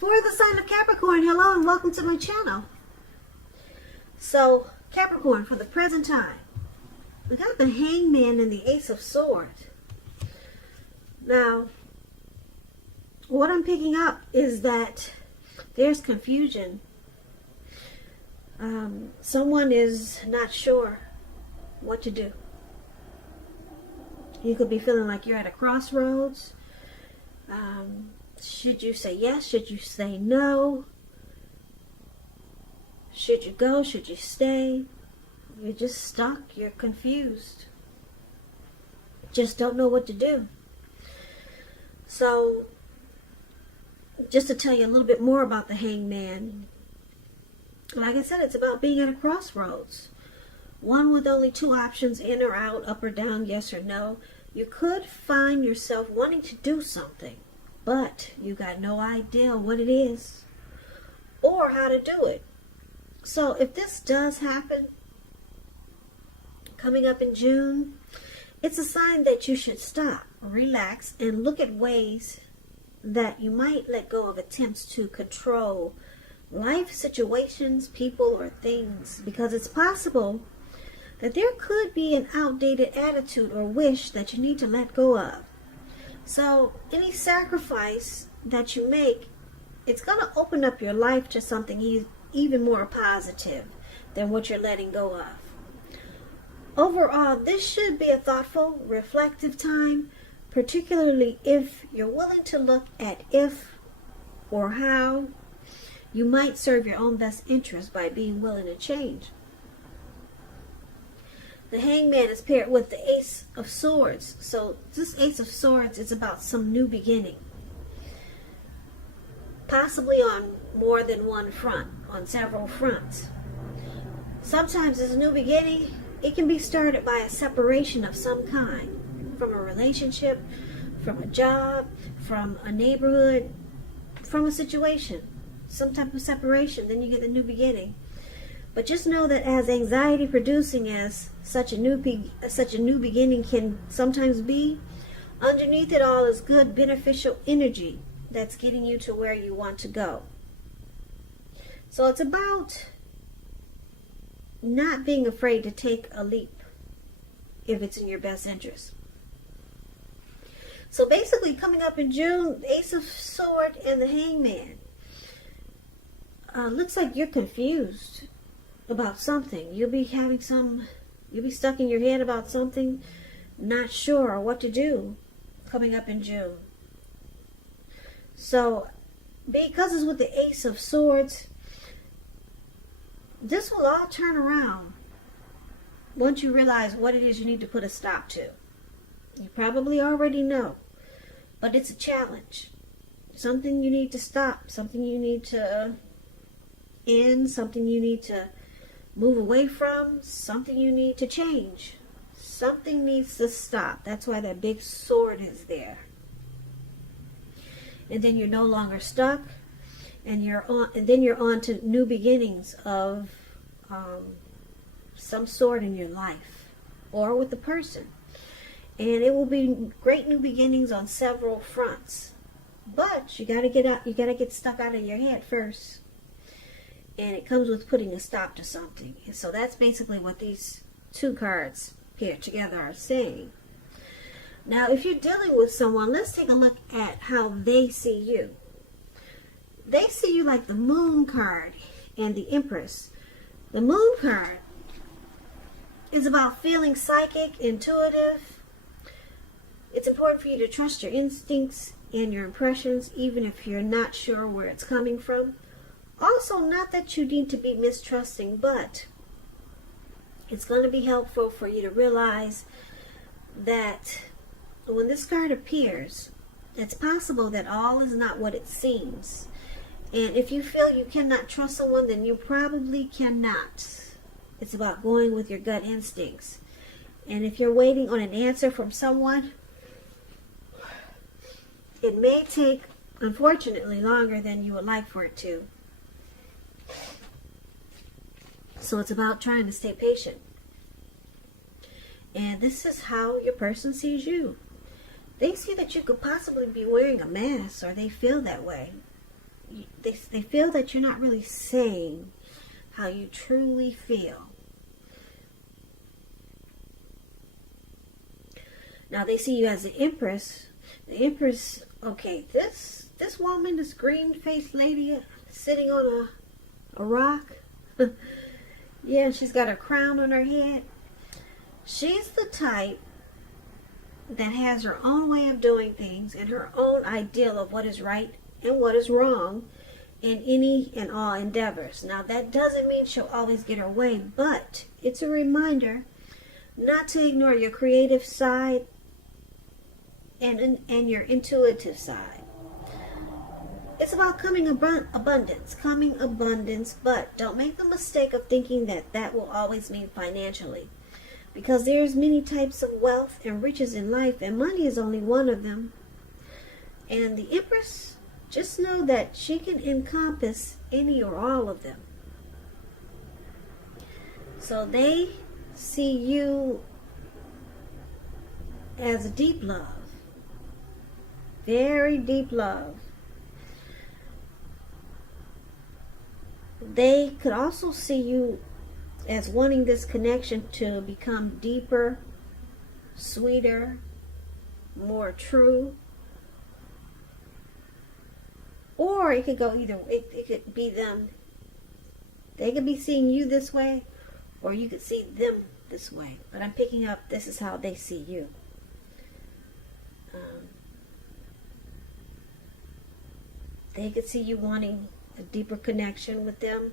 For the sign of Capricorn, hello and welcome to my channel. So, Capricorn, for the present time, we got the Hangman and the Ace of Swords. Now, what I'm picking up is that there's confusion. Someone is not sure what to do. You could be feeling like you're at a crossroads. Should you say yes? Should you say no? Should you go? Should you stay? You're just stuck. You're confused. Just don't know what to do. So, just to tell you a little bit more about the Hangman, like I said, it's about being at a crossroads. One with only two options, in or out, up or down, yes or no. You could find yourself wanting to do something, but you got no idea what it is or how to do it. So if this does happen coming up in June, it's a sign that you should stop, relax, and look at ways that you might let go of attempts to control life situations, people, or things, because it's possible that there could be an outdated attitude or wish that you need to let go of. So any sacrifice that you make, it's going to open up your life to something even more positive than what you're letting go of. Overall, this should be a thoughtful, reflective time, particularly if you're willing to look at if or how you might serve your own best interest by being willing to change. The Hangman is paired with the Ace of Swords. So this Ace of Swords is about some new beginning. Possibly on more than one front, on several fronts. Sometimes this new beginning, it can be started by a separation of some kind. From a relationship, from a job, from a neighborhood, from a situation. Some type of separation, then you get the new beginning. But just know that as anxiety producing as such a new beginning can sometimes be, underneath it all is good beneficial energy that's getting you to where you want to go. So it's about not being afraid to take a leap if it's in your best interest. So basically, coming up in June, the Ace of Swords and the Hangman. Looks like you're confused about something. You'll be stuck in your head about something, not sure what to do coming up in June. So, because it's with the Ace of Swords, this will all turn around once you realize what it is you need to put a stop to. You probably already know, but it's a challenge. Something you need to stop, something you need to end, something you need to move away from, something you need to change. Something needs to stop. That's why that big sword is there. And then you're no longer stuck, and then you're on to new beginnings of some sort in your life or with the person. And it will be great new beginnings on several fronts. But you got to get out. You got to get stuck out of your head first. And it comes with putting a stop to something. And so that's basically what these two cards here together are saying. Now, if you're dealing with someone, let's take a look at how they see you. They see you like the Moon card and the Empress. The Moon card is about feeling psychic, intuitive. It's important for you to trust your instincts and your impressions, even if you're not sure where it's coming from. Also, not that you need to be mistrusting, but it's going to be helpful for you to realize that when this card appears, it's possible that all is not what it seems. And if you feel you cannot trust someone, then you probably cannot. It's about going with your gut instincts. And if you're waiting on an answer from someone, it may take, unfortunately, longer than you would like for it to. So it's about trying to stay patient. And this is how your person sees you. They see that you could possibly be wearing a mask, or they feel that way. they feel that you're not really saying how you truly feel. Now they see you as the Empress. The Empress, okay, this woman, this green-faced lady sitting on a rock. Yeah, she's got a crown on her head. She's the type that has her own way of doing things and her own ideal of what is right and what is wrong in any and all endeavors. Now, that doesn't mean she'll always get her way, but it's a reminder not to ignore your creative side and your intuitive side. It's about coming abundance, but don't make the mistake of thinking that that will always mean financially. Because there's many types of wealth and riches in life, and money is only one of them. And the Empress, just know that she can encompass any or all of them. So they see you as a deep love. Very deep love. They could also see you as wanting this connection to become deeper, sweeter, more true. Or it could go either way. It could be them. They could be seeing you this way, or you could see them this way. But I'm picking up, this is how they see you. They could see you wanting a deeper connection with them,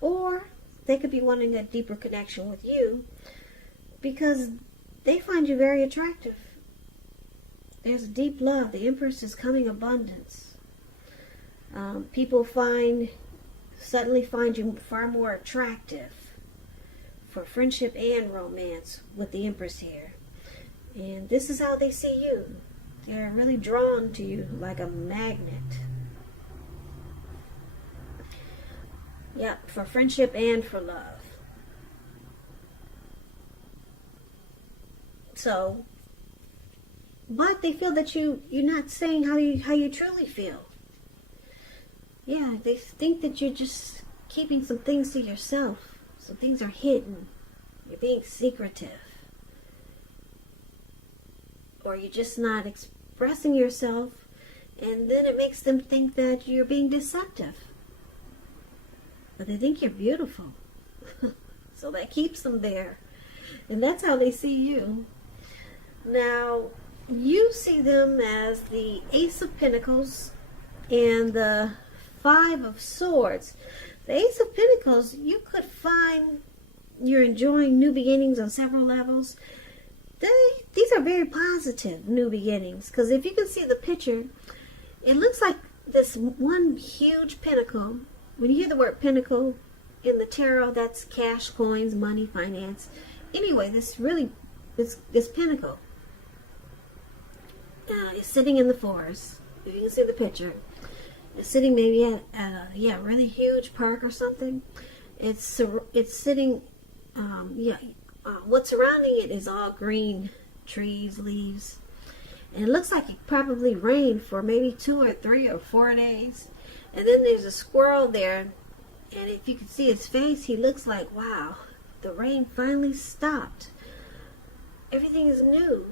or they could be wanting a deeper connection with you because they find you very attractive. There's a deep love. The Empress is coming abundance. People suddenly find you far more attractive for friendship and romance with the Empress here. And this is how they see you. They're really drawn to you like a magnet. Yeah, for friendship and for love. So, but they feel that you're not saying how you truly feel. Yeah, they think that you're just keeping some things to yourself. Some things are hidden. You're being secretive. Or you're just not expressing yourself, and then it makes them think that you're being deceptive. But they think you're beautiful. So that keeps them there. And that's how they see you. Now, you see them as the Ace of Pentacles and the Five of Swords. The Ace of Pentacles, you could find you're enjoying new beginnings on several levels. These are very positive new beginnings. Because if you can see the picture, it looks like this one huge pentacle. When you hear the word pentacle in the tarot, that's cash, coins, money, finance. Anyway, this pentacle is sitting in the forest. If you can see the picture, it's sitting maybe at a really huge park or something. It's sitting, what's surrounding it is all green trees, leaves, and it looks like it probably rained for maybe 2 or 3 or 4 days. And then there's a squirrel there, and if you can see his face, he looks like, wow, the rain finally stopped. Everything is new.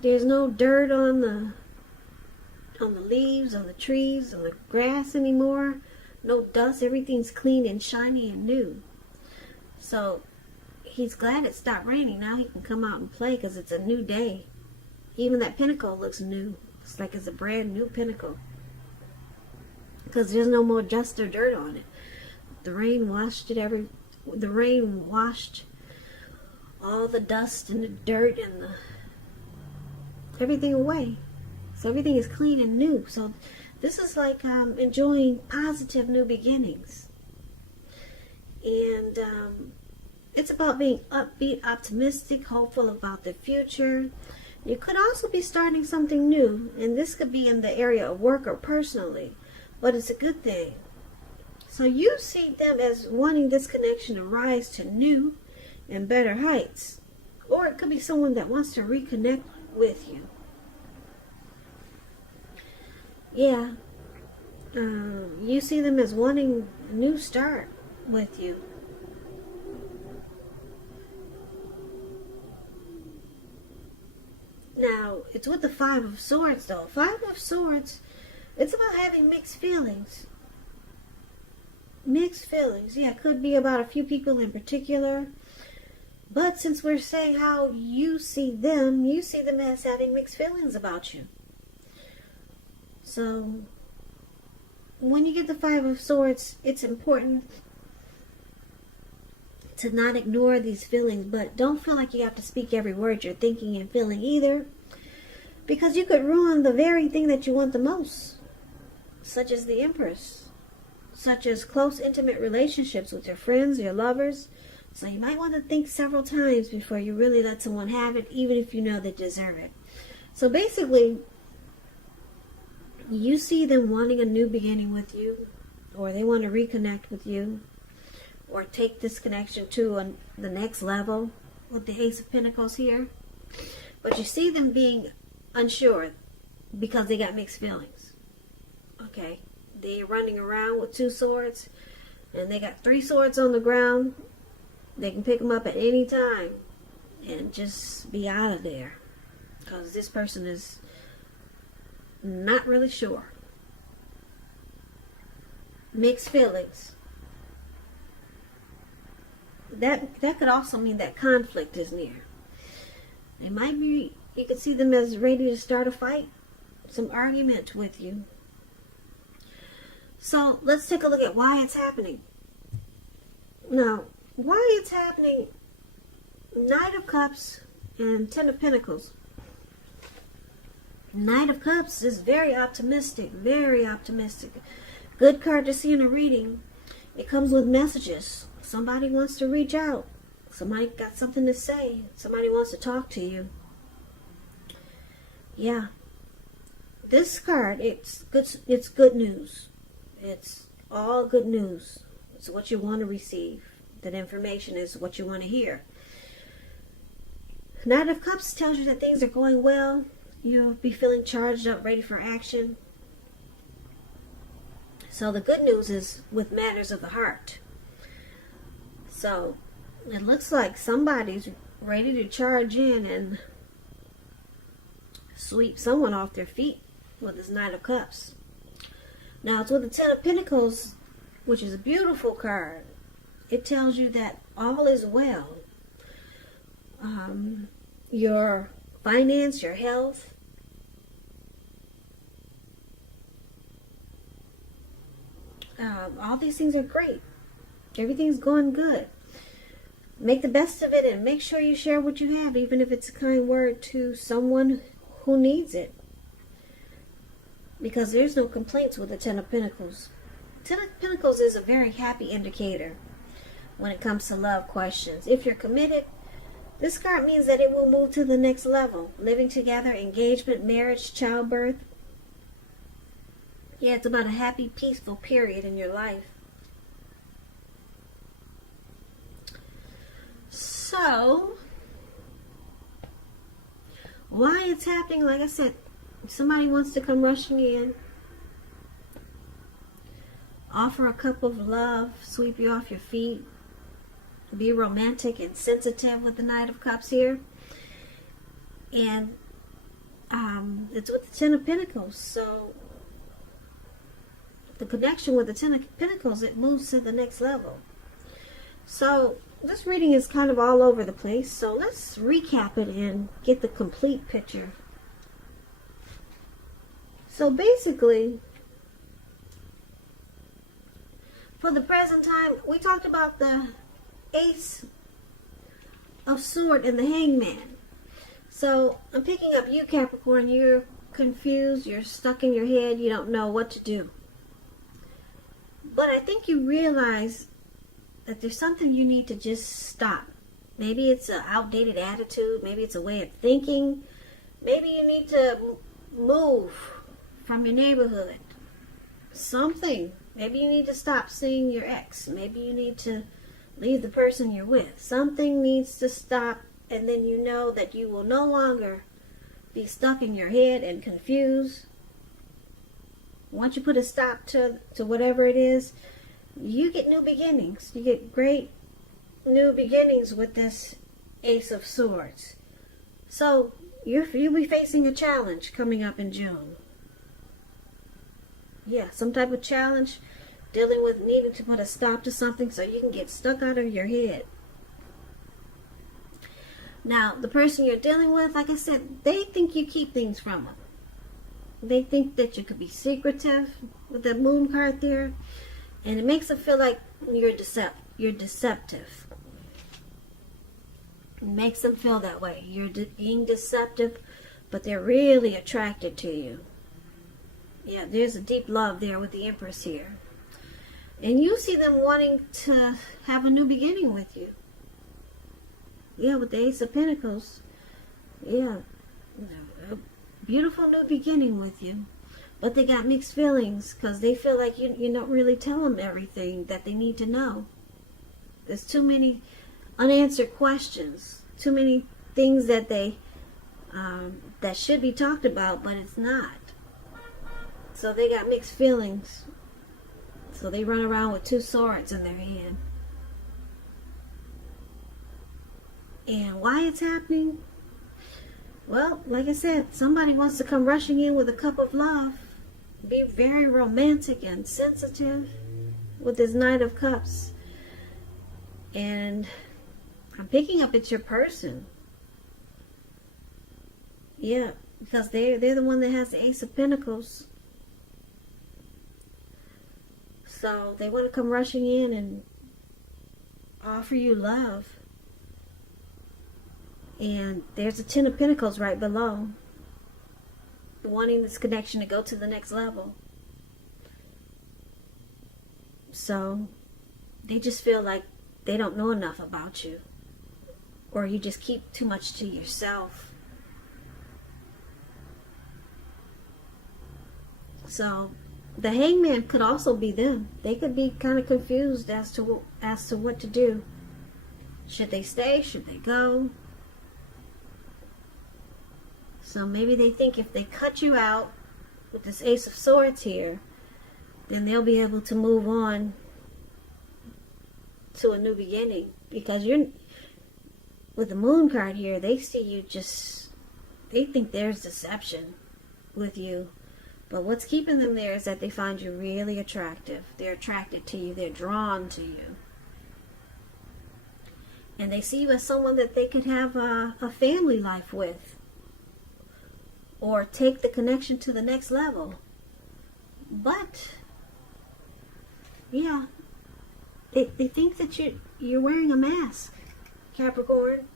There's no dirt on the leaves, on the trees, on the grass anymore. No dust. Everything's clean and shiny and new. So he's glad it stopped raining. Now he can come out and play because it's a new day. Even that pentacle looks new. It's like it's a brand new pentacle. Because there's no more dust or dirt on it. The rain washed all the dust and the dirt and everything away. So everything is clean and new. So this is like enjoying positive new beginnings. And it's about being upbeat, optimistic, hopeful about the future. You could also be starting something new. And this could be in the area of work or personally. But it's a good thing. So you see them as wanting this connection to rise to new and better heights. Or it could be someone that wants to reconnect with you. Yeah. You see them as wanting a new start with you. Now, it's with the Five of Swords, though. Five of Swords, it's about having mixed feelings. Mixed feelings. Yeah, it could be about a few people in particular. But since we're saying how you see them as having mixed feelings about you. So, when you get the Five of Swords, it's important to not ignore these feelings, but don't feel like you have to speak every word you're thinking and feeling either, because you could ruin the very thing that you want the most, such as the Empress, such as close, intimate relationships with your friends, your lovers. So you might want to think several times before you really let someone have it, even if you know they deserve it. So basically, you see them wanting a new beginning with you, or they want to reconnect with you, or take this connection to the next level with the Ace of Pentacles here. But you see them being unsure because they got mixed feelings. Okay, they're running around with two swords, and they got three swords on the ground. They can pick them up at any time and just be out of there, because this person is not really sure. Mixed feelings. That could also mean that conflict is near. It might be, you could see them as ready to start a fight, some argument with you. So let's take a look at why it's happening. Now, why it's happening, Knight of Cups and Ten of Pentacles. Knight of Cups is very optimistic, very optimistic. Good card to see in a reading. It comes with messages. Somebody wants to reach out. Somebody got something to say. Somebody wants to talk to you. Yeah. This card, it's good news. It's all good news. It's what you want to receive. That information is what you want to hear. Knight of Cups tells you that things are going well. You'll be feeling charged up, ready for action. So the good news is with matters of the heart. So it looks like somebody's ready to charge in and sweep someone off their feet with this Knight of Cups. Now it's with the Ten of Pentacles, which is a beautiful card. It tells you that all is well. Your finance, your health, all these things are great. Everything's going good. Make the best of it and make sure you share what you have, even if it's a kind word to someone who needs it. Because there's no complaints with the Ten of Pentacles. Ten of Pentacles is a very happy indicator when it comes to love questions. If you're committed, this card means that it will move to the next level. Living together, engagement, marriage, childbirth. Yeah, it's about a happy, peaceful period in your life. So, why it's happening, like I said, somebody wants to come rushing in, offer a cup of love, sweep you off your feet, be romantic and sensitive with the Knight of Cups here. And it's with the Ten of Pentacles. So the connection with the Ten of Pentacles, it moves to the next level. So this reading is kind of all over the place. So let's recap it and get the complete picture. So basically, for the present time, we talked about the Ace of Swords and the Hangman. So I'm picking up you, Capricorn. You're confused. You're stuck in your head. You don't know what to do. But I think you realize that there's something you need to just stop. Maybe it's an outdated attitude. Maybe it's a way of thinking. Maybe you need to move from your neighborhood. Something. Maybe you need to stop seeing your ex. Maybe you need to leave the person you're with. Something needs to stop, and then you know that you will no longer be stuck in your head and confused. once you put a stop to whatever it is, you get new beginnings. You get great new beginnings with this Ace of Swords. So you'll be facing a challenge coming up in June. Yeah, some type of challenge dealing with needing to put a stop to something so you can get stuck out of your head. Now, the person you're dealing with, like I said, they think you keep things from them. They think that you could be secretive with the moon card there. And it makes them feel like you're deceptive. It makes them feel that way. You're being deceptive, but they're really attracted to you. Yeah, there's a deep love there with the Empress here. And you see them wanting to have a new beginning with you. Yeah, with the Ace of Pentacles. Yeah, a beautiful new beginning with you. But they got mixed feelings because they feel like you don't really tell them everything that they need to know. There's too many unanswered questions. Too many things that they that should be talked about, but it's not. So they got mixed feelings. So they run around with two swords in their hand. And why it's happening? Well, like I said, somebody wants to come rushing in with a cup of love. Be very romantic and sensitive with this Knight of Cups. And I'm picking up it's your person. Yeah, because they're the one that has the Ace of Pentacles. So they want to come rushing in and offer you love. And there's a Ten of Pentacles right below. Wanting this connection to go to the next level. So they just feel like they don't know enough about you. Or you just keep too much to yourself. So the Hangman could also be them. They could be kind of confused as to what to do. Should they stay? Should they go? So maybe they think if they cut you out with this Ace of Swords here, then they'll be able to move on to a new beginning. Because you're with the Moon card here, they see you they think there's deception with you. But what's keeping them there is that they find you really attractive. They're attracted to you. They're drawn to you. And they see you as someone that they could have a family life with. Or take the connection to the next level. But, yeah, they think that you're wearing a mask, Capricorn.